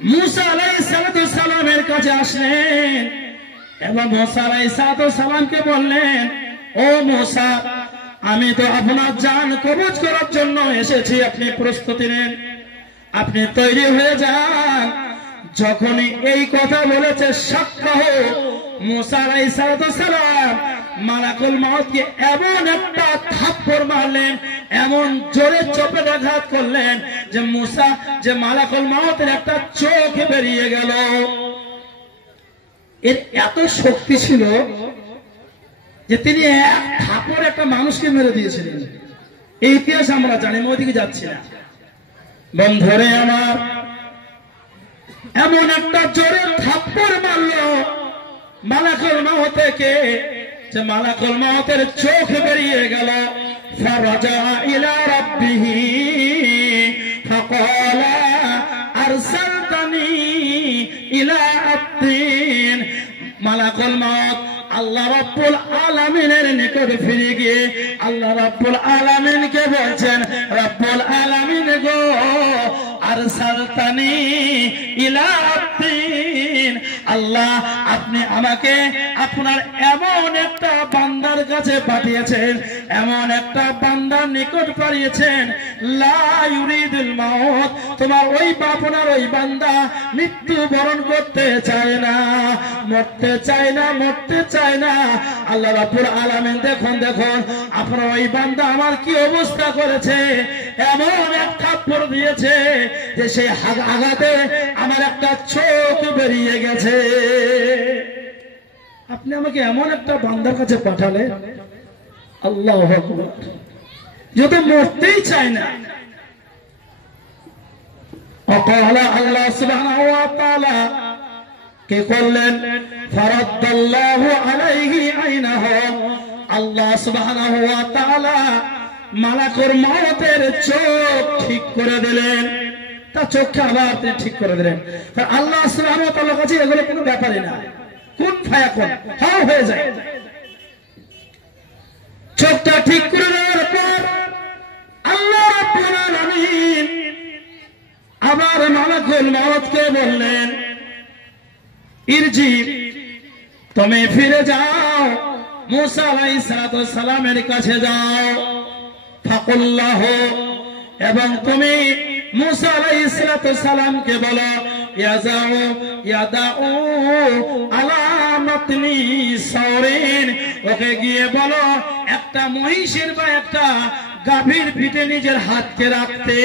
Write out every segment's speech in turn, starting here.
মুসা আলাইহিস সালামের কাছে আসলেন এবং মুসা আলাইহিস সালামকে বললেন, ও মুসা, আমি তো আপনার জান কবজ করার জন্য এসেছি, আপনি প্রস্তুতি নেন, আপনি তৈরি হয়ে যান। যখনই এই কথা বলেছে সাক্কাহ, মুসা আলাইহিস সালাম মালাকুল মউতকে এমন একটা থাপ্পড় মারলেন, এমন জোরে চপেটাঘাত করলেন যে মালাকুল মউতের একটা চোখ বেরিয়ে গেল। এর এত শক্তি ছিল যে তিনি এক থাপ্পড় একটা মানুষকে মেরে দিয়েছিলেন। এই ইতিহাস আমরা জানি, ওইদিকে যাচ্ছি না। বন্ধুরে আমার, এমন একটা জোরে থাপ্পড় মারলো মালাকুল মউতকে যে মালাকুল মউতের চোখ বেরিয়ে গেল। ফারাজা ইলা রাব্বিহি ফাকালা আরসালতানি ইলা আদ্দিন। মালাকুল মউত আল্লাহ রাব্বুল আলামিনের নিকট ফিরে গিয়ে আল্লাহ রাব্বুল আলামিনকে বলছেন, রাব্বুল আলামিন গো, আরসালতানি ইলা আদ্দিন, আল্লাহ আপনি আমাকে আপনার এমন একটা বান্দার কাছে পাঠিয়েছেন, এমন একটা বান্দার নিকট পাঠিয়েছেন, লা ইউরিদুল মাউত, তোমার ওই আপনার ওই বান্দা মৃত্যু বরণ করতে চায় না, মরতে চায় না, মরতে চায় না। আল্লাহ রাব্বুল আলামিন দেখুন আপনার ওই বান্দা আমার কি অবস্থা করেছে, এমন এক থাপ্পড় দিয়েছে যে সেই আঘাতে আমার একটা চোখ বেরিয়ে গেছে। আপনি আমাকে এমন একটা বান্দার কাছে পাঠালে, আল্লাহু আকবার, যত মরতেই চায় না। অকালা আল্লাহ সুবহানাহু ওয়া তাআলা কে করলেন, ফারাদ্দাল্লাহু আলাইহি আইনাহু, আল্লাহ সুবহানাহু ওয়া তাআলা মালাকুল মউতের চোখ ঠিক করে দিলেন, তার চোখকে আবার ঠিক করে দিলেন। আল্লাহ সুবহানাহু ওয়া তাআলার কাছে এগুলো কোনো ব্যাপারই না, কোন ফায়াকুন হাও হয়ে যায়। চোখটা ঠিক করে দেওয়ার পর আল্লাহ রাব্বুল আলামিন আবার মালাকুল মউতকে বললেন, ইরজি, তুমি ফিরে যাও, মুসা আলাইহিস সালামের কাছে যাও, ফাকুল্লাহু, এবং তুমি মুসা আলাইহিস সালামকে বলো, ইয়াদাউ আলা মাতনি সাওরিন, ওকে গিয়ে বলো একটা মহিষের বা একটা গাভীর পিঠে নিজের হাতকে রাখতে।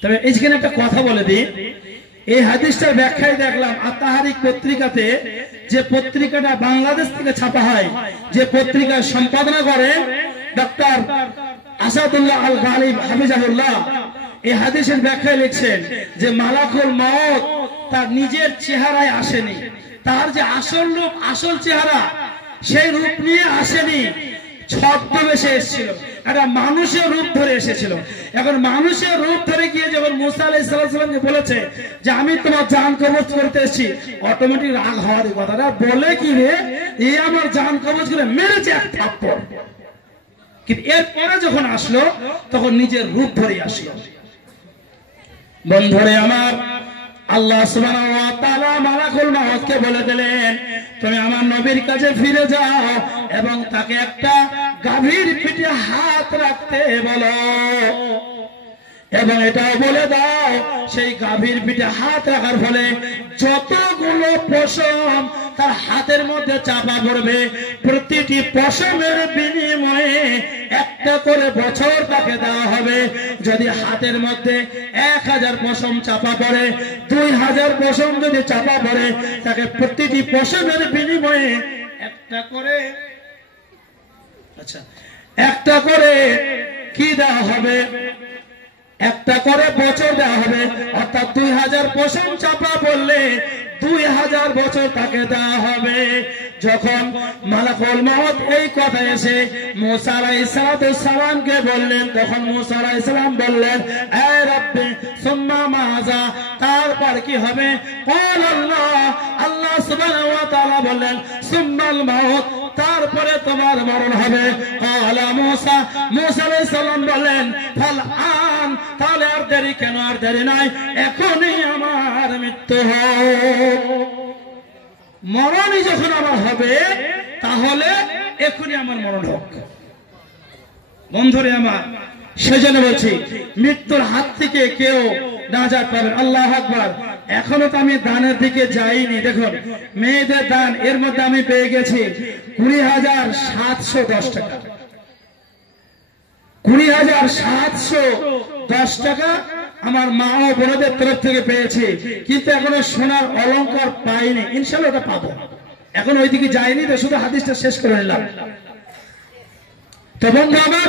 তবে এইখানে একটা কথা বলে দিই, এই হাদিসটার ব্যাখ্যায় দেখলাম আত-তাহরিক পত্রিকাতে, যে পত্রিকাটা বাংলাদেশ থেকে ছাপা হয়, যে পত্রিকার সম্পাদনা করে ডক্টর আসাদুল্লাহ আল গালিব হাফিজাহুল্লাহ, এই হাদিসের ব্যাখ্যায় লিখছেন যে মালাকুল মউত তার নিজের চেহারায় আসেনি, তার যে আসল রূপ, আসল চেহারা, সেই রূপ নিয়ে আসেনি, ছদ্মবেশে এসেছিল, একটা মানুষের রূপ ধরে এসেছিল। এখন মানুষের রূপ ধরে গিয়ে যখন মুসা আলাইহিস সালামকে বলেছে যে আমি তোমার জান কবজ করতে এসেছি, অটোমেটিক রাগ হওয়ার কথাটা বলে কি রে, এই আমার জান কবজ করে মেরেছে এক থাপ্পড়। কিন্তু এরপরে যখন আসলো তখন নিজের রূপ ধরে আসলো। বন্ধুরে আমার, আল্লাহ সুবহানাহু ওয়া তাআলা মালাকুল মউতকে বলে দিলেন, তুমি আমার নবীর কাছে ফিরে যাও এবং তাকে একটা গাভীর পিঠে হাত রাখতে বলো, এবং এটাও বলে দাও সেই গাভীর পিঠে হাত রাখার ফলে যতগুলো পশম তার হাতের মধ্যে চাপা পড়বে, প্রতিটি পশমের বিনিময়ে একটা করে বছর তাকে দেওয়া হবে। যদি হাতের মধ্যে 1000 পশম চাপা পড়ে, 2000 পশম যদি চাপা পড়ে, তাকে প্রতিটি পশমের বিনিময়ে একটা করে কি দেওয়া হবে, একটা করে বছর দেওয়া হবে। অর্থাৎ 2000 পশম চাপা পড়লে 2000 বছর তাকে দেওয়া হবে। যখন মালাকুল মউত এই কথা এসে মুসা আলাইহিস সালামকে বললেন, তখন মুসা আলাইহিস সালাম বললেন, এ রব্বি সুম্মা মাযা, তারপর কি হবে? আল্লাহ সুবহানাহু ওয়া তাআলা বললেন, সুম্মাল মাউত, তারপরে তোমার মরণ হবে। মুসা আলাইহিস সালাম বললেন, ফাল আন, তাহলে আর দেরি কেন, আর দেরি নাই, এখনই আমার মৃত্যু হোক। মরণই যখন আমার হবে তাহলে এখনই আমার মরণ হোক। বন্ধুরে আমার, সেজন্য বলছি মৃত্যুর হাত থেকে কেউ নাজাত পাবেন। আল্লাহু আকবার। এখনো তো আমি দানের দিকে যাইনি। দেখুন মেয়েদের দান, এর মধ্যে আমি পেয়ে গেছি 20,710 টাকা। 20,710 টাকা আমার মা ও বোনদের তরফ থেকে পেয়েছি, কিন্তু এখনো সোনার অলংকার পাইনি। ইনশাআল্লাহ ওটা পাবো, এখন ওইদিকে যাইনি তো, শুধু হাদিসটা শেষ করে নিলাম। তো বন্ধু আমার,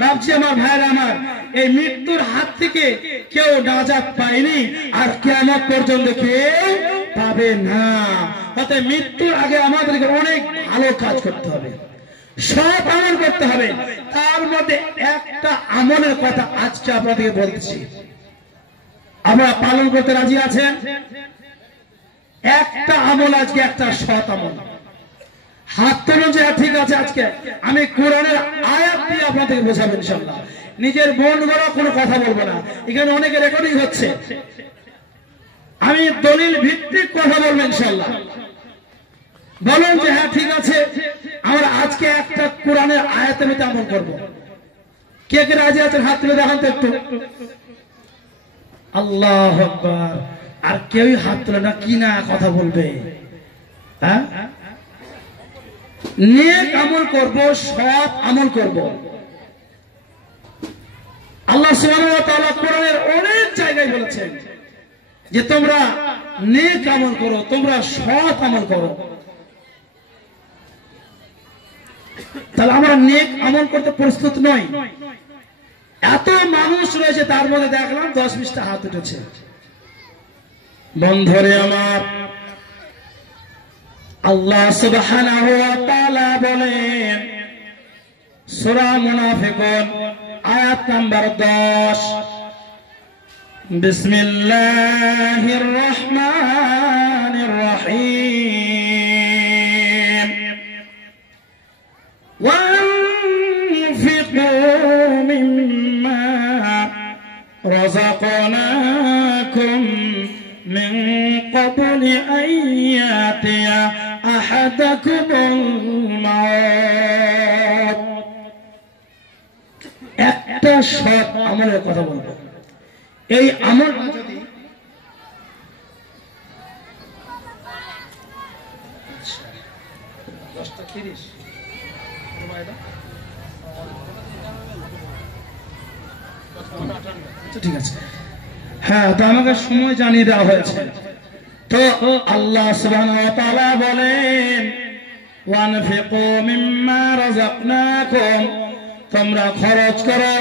ভাবছি আমার ভাইরা আমার, এই মৃত্যুর হাত থেকে কেউ নাজাত পায়নি, আর কিয়ামত পর্যন্ত কেউ পাবে না। অতএব মৃত্যুর আগে আমাদেরকে অনেক ভালো কাজ করতে হবে, সব আমল করতে হবে। তার মধ্যে একটা আমলের কথা আজকে আপনাদেরকে বলছি, আপনারা পালন করতে রাজি আছেন? একটা আমল আজকে, একটা সৎ আমল। হাত তুলুন যে ঠিক আছে। আজকে আমি কোরআনের আয়াত দিয়ে আপনাদেরকে বোঝাবো ইনশাআল্লাহ। নিজের মন গড়া কোনো কথা বলবো না, এখানে অনেকে রেকর্ডিং হচ্ছে। আমি দলিল ভিত্তিক কথা বলবো ইনশাআল্লাহ। বলুন যে হ্যাঁ ঠিক আছে, আমরা আজকে একটা কোরআনের আয়াতের মধ্যে আমল করবো। কে কে রাজি আছেন হাত তুলে দেখান তো একটু। আল্লাহু আকবার। আর কেউই হাত তুলে না, কি না কথা বলবে? হ্যাঁ, নেক আমল করব, সৎ আমল করব। আল্লাহ সুবহানাহু ওয়া তাআলা কোরআনের অনেক জায়গায় বলেছেন যে তোমরা নেক আমল করো, তোমরা সৎ আমল করো। তাহলে আমরা নেক আমল করতে প্রস্তুত নই। এত মানুষ রয়েছে, তার মধ্যে দেখলাম 10-20টা হাত উঠেছে। বন্ধুরে আমার, আল্লাহ সুবহানাহু ওয়া তাআলা বলেন সূরা মুনাফিকুন আয়াত নাম্বার 10, বিসমিল্লাহির রহমানির রহিম, ওয়ানফিকু মিম্মা রাযাকনাকুম মিন ক্বাবলি আন ইয়াতিয়া আহাদাকুমুল মাউত। একটা সৎ আমলের কথা বলবো। এই আমল যদি ঠিক আছে, হ্যাঁ, তো আমাকে সময় জানিয়ে দেওয়া হয়েছে। তো আল্লাহ সুবহানাহু ওয়া তাআলা বলেন ওয়ানফিকু মিম্মা রাযাকনাকুম, তোমরা খরচ করো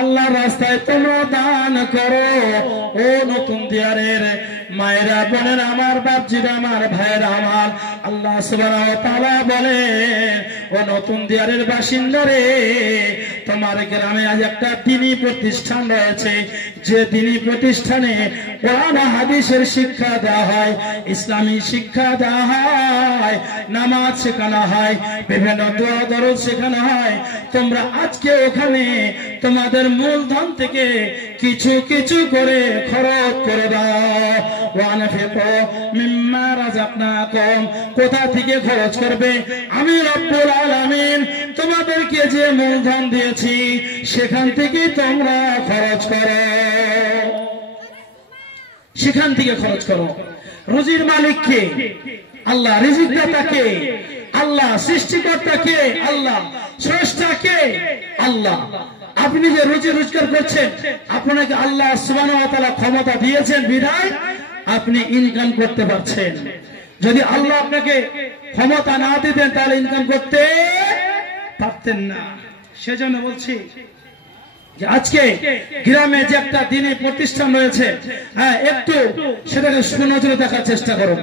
আল্লাহর রাস্তায়, তোমরা দান করো। ও নতুন দিয়ারের মায়েরা, বোনের আমার, বাপজিরা আমার, ভাইয়েরা আমার, আল্লাহ সুবহানাহু ওয়া তাআলা বলেন ও নতুন দিয়ারের বাসিন্দারে, তোমার গ্রামে আজ একটা দ্বীনি প্রতিষ্ঠান রয়েছে, যে দ্বীনি প্রতিষ্ঠানে কোরআন হাদিসের শিক্ষা দেওয়া হয়, ইসলামী শিক্ষা দেওয়া হয়, নামাজ শেখানো হয়, বিভিন্ন দোয়া দরুদ শেখানো হয়। তোমরা আজকে ওখানে তোমাদের মূলধন থেকে কিছু কিছু করে খরচ করে দাও। ওয়ানফিকু মিম্মা রাযাকনাকুম, কোথা থেকে খরচ করবে? আমি রব্বুল আলামিন তোমাদেরকে যে মূলধন দিয়েছি সেখান থেকে তোমরা খরচ করো, সেখান থেকে খরচ করো। রুজির মালিক কে? আল্লাহ। রিজিক দাতা কে? আল্লাহ। সৃষ্টিকর্তা কে? আল্লাহ। স্রষ্টা কে? আল্লাহ। আপনি যে রুজি রোজগার করছেন, আপনাকে আল্লাহ সুবহানাহু ওয়া তাআলা ক্ষমতা দিয়েছেন বিধায় আপনি ইনকাম করতে পারছেন। যদি আল্লাহ আপনাকে ক্ষমতা না দিতেন তাহলে ইনকাম করতে পারতেন না। সেজন্য বলছি যে আজকে গ্রামে যে একটা দ্বীনি প্রতিষ্ঠান রয়েছে, হ্যাঁ, একটু সেটাকে সুনজরে দেখার চেষ্টা করুন।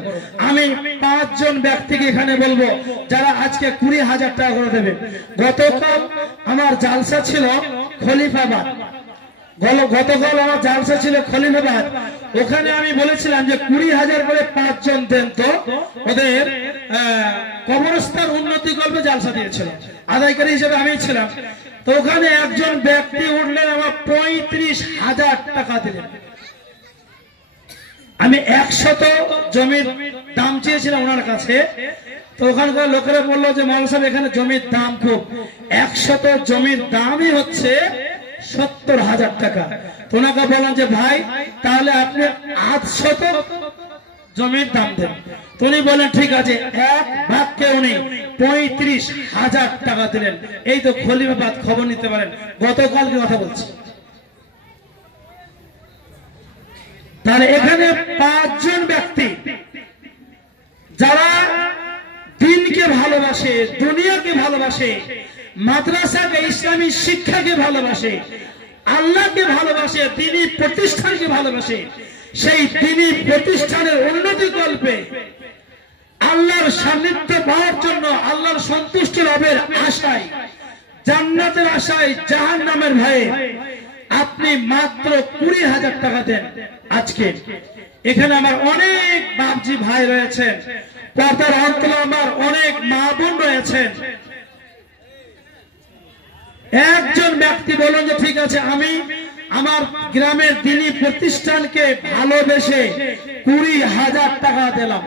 আমি 5 জন ব্যক্তিকে এখানে বলবো যারা আজকে 20,000 টাকা করে দেবে। গতকাল আমার জালসা ছিল খলিফাবাদ, গতকাল আমার জালসা ছিল খলিফাবাদ, ওখানে আমি বলেছিলাম যে 20,000 করে 5 জন দেন, তো ওদের কবরস্থান উন্নতি করবে জালসা দিয়েছিল, আদায়কারী হিসেবে আমি ছিলাম। তো ওখানে একজন ব্যক্তি উঠলেন, আমার 35,000 টাকা দিলেন। আমি 100 জমির দাম চেয়েছিলাম ওনার কাছে, তো ওখানকার লোকেরা বললো যে মাওলানা সাহেব এখানে জমির দাম খুব, 100 জমির দামই হচ্ছে 70,000 টাকা। তো ওনাকে বললাম যে ভাই তাহলে আপনি 800 জমির দাম দেন। তো উনি বলেন ঠিক আছে, এক ভাগকে উনি 35,000 টাকা দিলেন। এই তো খলিফাবাদ, খবর নিতে পারেন, গতকালকে কথা বলছি। তাহলে এখানে 5 জন ব্যক্তি যারা দিনকে ভালোবাসে, দুনিয়াকে ভালোবাসে, মাদ্রাসাকে, ইসলামী শিক্ষাকে ভালোবাসে, আল্লাহকে ভালোবাসে, দ্বীনি প্রতিষ্ঠানকে ভালোবাসে, সেই দ্বীনি প্রতিষ্ঠানের উন্নতি কল্পে আল্লাহর সান্নিধ্য পাওয়ার জন্য, আল্লাহর সন্তুষ্টি লাভের আশায়, জান্নাতের আশায়, জাহান্নামের ভয়ে আপনি মাত্র 20,000 টাকা দেন। আজকে এখানে আমার অনেক বাপজি ভাই রয়েছেন, পর্দার অন্তরে আমার অনেক মা বোন রয়েছেন। একজন ব্যক্তি বলুন যে ঠিক আছে, আমি আমার গ্রামের দ্বীনি প্রতিষ্ঠানকে ভালোবেসে 20,000 টাকা দিলাম।